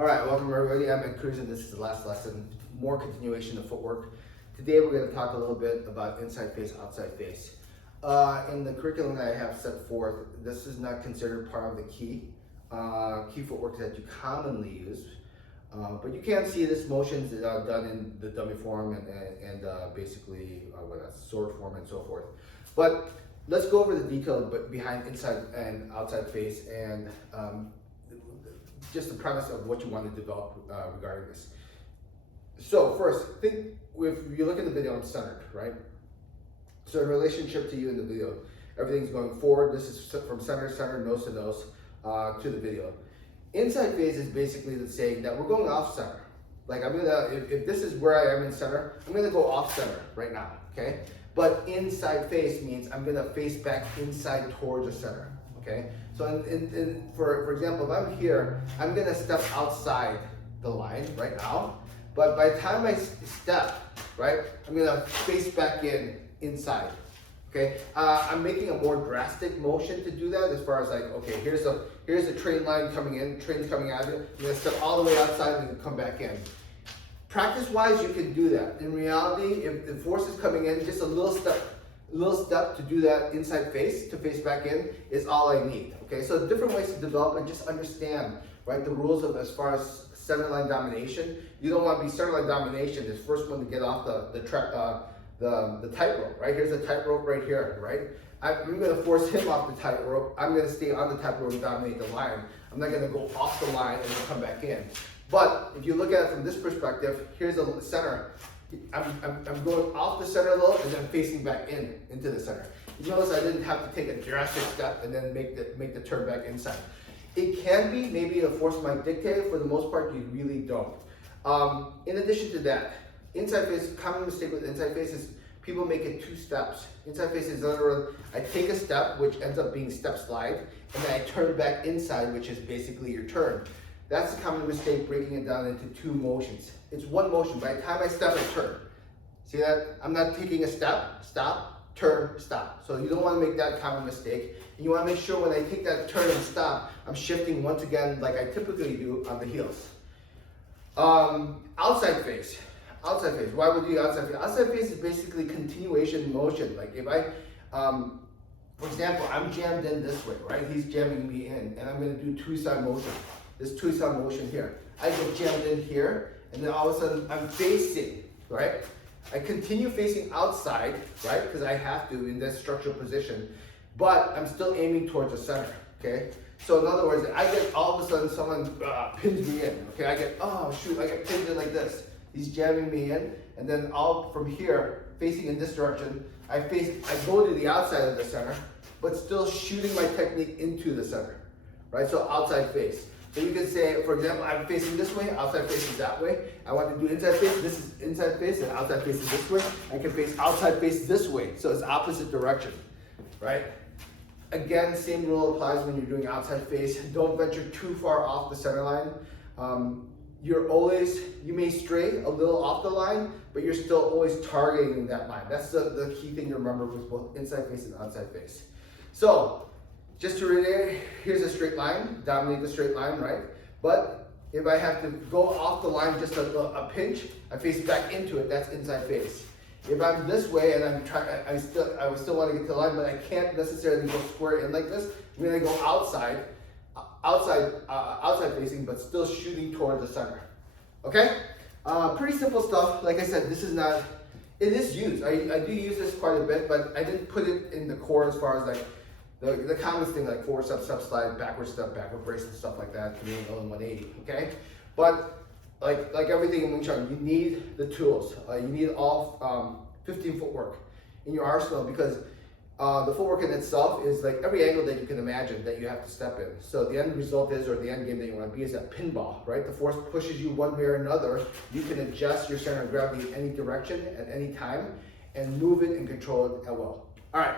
All right, welcome everybody. I'm Ed Cruz and this is the last lesson, more continuation of footwork. Today we're going to talk a little bit about inside face, outside face. In the curriculum that I have set forth, this is not considered part of the key footwork that you commonly use. But you can see this motions done in the dummy form and basically sword form and so forth. But let's go over the detail behind inside and outside face and just the premise of what you want to develop regarding this. So first, think if you look at the video, I'm centered, right? So in relationship to you in the video, everything's going forward. This is from center to center, nose to nose to the video. Inside face is basically the saying that we're going off center. Like I'm gonna, if this is where I am in center, I'm gonna go off center right now, okay? But inside face means I'm gonna face back inside towards the center, okay? So for example, if I'm here, I'm gonna step outside the line right now, but by the time I step, right, I'm gonna face back inside. Okay, I'm making a more drastic motion to do that as far as like, okay, here's a train line coming in, train's coming out of it, I'm gonna step all the way outside and then come back in. Practice-wise, you can do that. In reality, if the force is coming in, just a little step to do that inside face, to face back in, is all I need. Okay, so different ways to develop and just understand, right, the rules of as far as center line domination. You don't want to be center line domination, this first one to get off the tightrope, right? Here's a tightrope right here, right? I'm going to force him off the tightrope. I'm going to stay on the tightrope and dominate the line. I'm not going to go off the line and then come back in. But if you look at it from this perspective, here's the center. I'm going off the center a little and then facing back into the center. You notice I didn't have to take a drastic step and then make the turn back inside. It can be, maybe a force might dictate. For the most part, you really don't. In addition to that, inside face, common mistake with inside face is people make it 2 steps. Inside face is another, I take a step, which ends up being step slide, and then I turn back inside, which is basically your turn. That's a common mistake, breaking it down into 2 motions. It's 1 motion. By the time I step, I turn. See that? I'm not taking a step, stop, turn, stop. So you don't want to make that common mistake. And you want to make sure when I take that turn and stop, I'm shifting once again like I typically do on the heels. Outside face. Outside face. Why would you do outside face? Outside face is basically continuation motion. Like if I, for example, I'm jammed in this way, right? He's jamming me in, and I'm going to do 2-side motion. This 2-side motion here. I get jammed in here, and then all of a sudden I'm facing, right? I continue facing outside, right? Because I have to in this structural position, but I'm still aiming towards the center, okay? So in other words, I get all of a sudden someone pins me in, okay? I get, oh shoot, I get pinned in like this. He's jamming me in, and then all from here, facing in this direction, I go to the outside of the center, but still shooting my technique into the center, right? So outside face. So you can say, for example, I'm facing this way, outside face is that way. I want to do inside face, this is inside face, and outside face is this way. I can face outside face this way, so it's opposite direction, right? Again, same rule applies when you're doing outside face. Don't venture too far off the center line. You may stray a little off the line, but you're still always targeting that line. That's the key thing to remember with both inside face and outside face. So, just to reiterate, here's a straight line, dominate the straight line, right? But if I have to go off the line just a pinch, I face back into it, that's inside face. If I'm this way and I still want to get to the line, but I can't necessarily go square in like this, I'm gonna go outside facing, but still shooting towards the center. Okay? Pretty simple stuff. Like I said, this is not, it is used. I do use this quite a bit, but I didn't put it in the core as far as like the common thing like forward step, step slide, backward step, backward brace and stuff like that, 180, okay? But like everything in Wing Chun, you need the tools. You need all 15 footwork in your arsenal because the footwork in itself is like every angle that you can imagine that you have to step in. So the end result is, or the end game that you want to be is that pinball, right? The force pushes you one way or another. You can adjust your center of gravity in any direction at any time and move it and control it at will. All right.